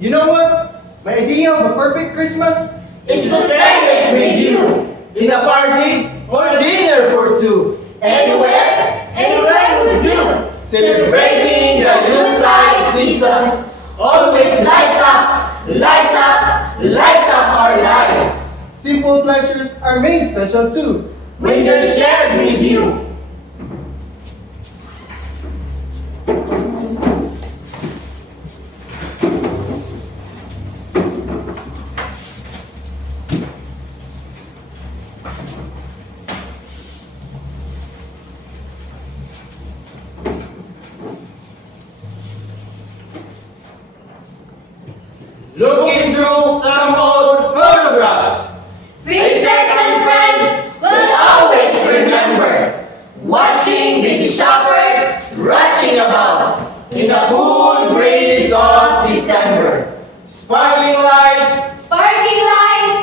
You know what? My idea of a perfect Christmas Is to spend it with you. in a party or dinner for two. Anywhere with you. Celebrating the Yuletide seasons. Always lights up, lights up, lights up our lives. Simple pleasures are made special too. When they're shared with you. Looking through some old photographs. Faces and friends will always remember. Watching busy shoppers rushing about in the cool breeze of December. Sparkling lights.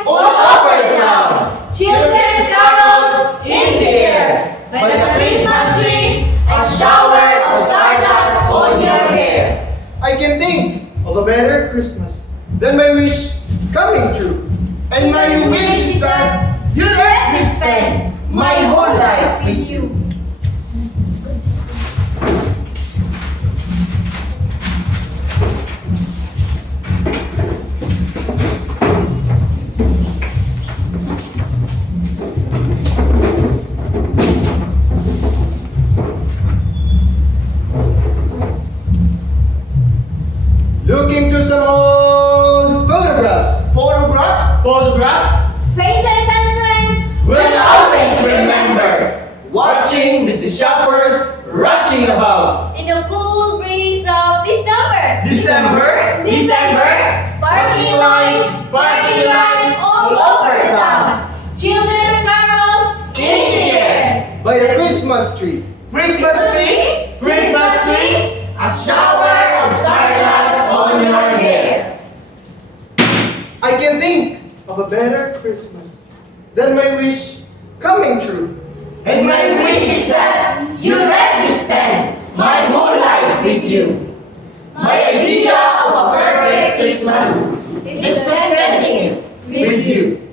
All over town. Children's carols in the air. By the Christmas tree, a shower of stardust on your hair. I can think of a better Christmas than my wish coming true. And my wish is that you let me spend my whole life with you. Looking through some old photographs. Faces and friends will always remember. Watching busy shoppers rushing about. In the cool breeze of December. December. Sparkling lights all over town. Children's carols in the air. By the Christmas tree. Christmas tree, a shower of stardust on your hair. I can think of a better Christmas than my wish coming true. And my wish is that you let me spend my whole life with you. My idea of a perfect Christmas is to spending it with you.